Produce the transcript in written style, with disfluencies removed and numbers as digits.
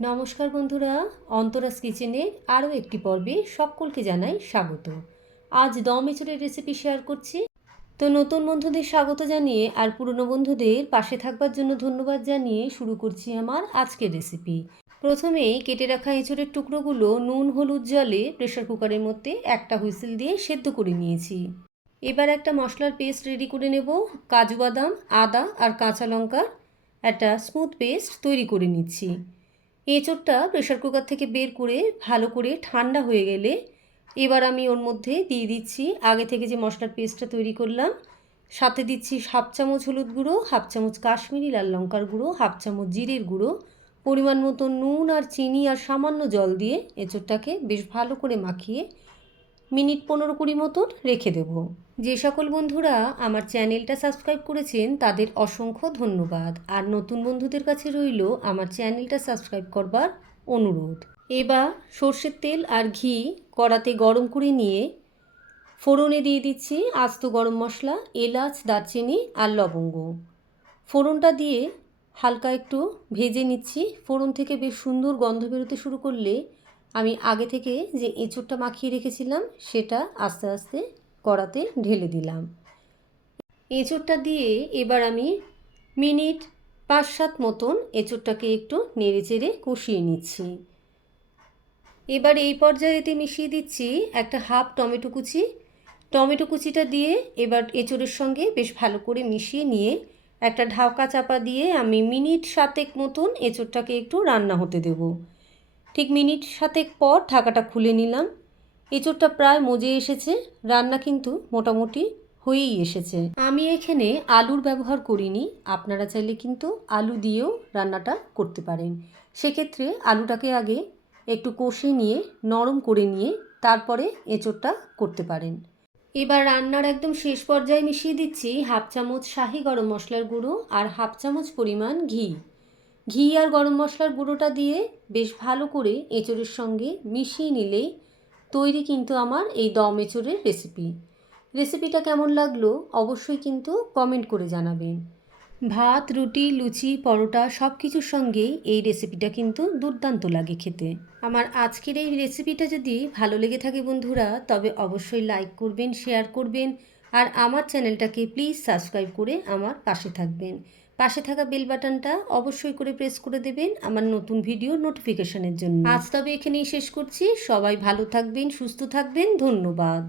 নমস্কার বন্ধুরা, অন্তরাস কিচেনের আরও একটি পর্বে সকলকে জানাই স্বাগত। আজ দম এঁচোড়ের রেসিপি শেয়ার করছি। তো নতুন বন্ধুদের স্বাগত জানিয়ে আর পুরনো বন্ধুদের পাশে থাকবার জন্য ধন্যবাদ জানিয়ে শুরু করছি আমার আজকের রেসিপি। প্রথমে কেটে রাখা এঁচোড়ের টুকরোগুলো নুন হলুদ জলে প্রেশার কুকারের মধ্যে একটা হুইসেল দিয়ে সেদ্ধ করে নিয়েছি। এবার একটা মশলার পেস্ট রেডি করে নেব। কাজু বাদাম, আদা আর কাঁচা লঙ্কার একটা স্মুথ পেস্ট তৈরি করে নিচ্ছি। এঁচোড়টা প্রেশার কুকার থেকে বের করে ভালো করে ঠান্ডা হয়ে গেলে এবার আমি ওর মধ্যে দিয়ে দিচ্ছি আগে থেকে যে মশলার পেস্টটা তৈরি করলাম। সাথে দিচ্ছি হাফ চামচ হলুদ গুঁড়ো, হাফ চামচ কাশ্মীরি লাল লঙ্কার গুঁড়ো, হাফ চামচ জিরের গুঁড়ো, পরিমাণ মতো নুন আর চিনি আর সামান্য জল দিয়ে এঁচোড়টাকে বেশ ভালো করে মাখিয়ে মিনিট 15-20 মতন রেখে দেব। যে সকল বন্ধুরা আমার চ্যানেলটা সাবস্ক্রাইব করেছেন তাদের অসংখ্য ধন্যবাদ, আর নতুন বন্ধুদের কাছে রইল আমার চ্যানেলটা সাবস্ক্রাইব করবার অনুরোধ। এবার সর্ষের তেল আর ঘি কড়াতে গরম করে নিয়ে ফোড়নে দিয়ে দিচ্ছি আস্ত গরম মশলা, এলাচ, দারচিনি আর লবঙ্গ। ফোড়নটা দিয়ে হালকা একটু ভেজে নিচ্ছি। ফোড়ন থেকে বেশ সুন্দর গন্ধ বেরোতে শুরু করলে আমি আগে থেকে যে এঁচোড়টা মাখিয়ে রেখেছিলাম সেটা আস্তে আস্তে কড়াতে ঢেলে দিলাম। এঁচোড়টা দিয়ে এবার আমি মিনিট 5-7 মতন এঁচোড়টাকে একটু নেড়েচেড়ে কষিয়ে নিচ্ছি। এবার এই পর্যায়েতে মিশিয়ে দিচ্ছি একটা হাফ টমেটো কুচি। টমেটো কুচিটা দিয়ে এবার এঁচোড়ের সঙ্গে বেশ ভালো করে মিশিয়ে নিয়ে একটা ঢাকা চাপা দিয়ে আমি মিনিট 7 মতন এঁচোড়টাকে একটু রান্না হতে দেব। ঠিক মিনিট 7 পর ঢাকাটা খুলে নিলাম। এঁচোড়টা প্রায় মজে এসেছে, রান্না কিন্তু মোটামুটি হয়েই এসেছে। আমি এখানে আলুর ব্যবহার করিনি, আপনারা চাইলে কিন্তু আলু দিয়েও রান্নাটা করতে পারেন। সেক্ষেত্রে আলুটাকে আগে একটু কষে নিয়ে নরম করে নিয়ে তারপরে এঁচোড়টা করতে পারেন। এবার রান্নার একদম শেষ পর্যায়ে মিশিয়ে দিচ্ছি হাফ চামচ শাহি গরম মশলার গুঁড়ো আর হাফ চামচ পরিমাণ ঘি। ঘি আর গরম মশলার গুঁড়োটা দিয়ে বেশ ভালো করে এঁচোড়ের সঙ্গে মিশিয়ে নিলেই তৈরি কিন্তু আমার এই দম এঁচোড়ের রেসিপি। রেসিপিটা কেমন লাগলো অবশ্যই কিন্তু কমেন্ট করে জানাবেন। ভাত, রুটি, লুচি, পরোটা সব কিছুর সঙ্গেই এই রেসিপিটা কিন্তু দুর্দান্ত লাগে খেতে। আমার আজকের এই রেসিপিটা যদি ভালো লেগে থাকে বন্ধুরা, তবে অবশ্যই লাইক করবেন, শেয়ার করবেন, আর আমার চ্যানেলটাকে প্লিজ সাবস্ক্রাইব করে আমার পাশে থাকবেন। পাশে থাকা বেল বাটনটা অবশ্যই করে প্রেস করে দেবেন আমার নতুন ভিডিও নোটিফিকেশনের জন্য। আজ তবে এখানেই শেষ করছি। সবাই ভালো থাকবেন, সুস্থ থাকবেন। ধন্যবাদ।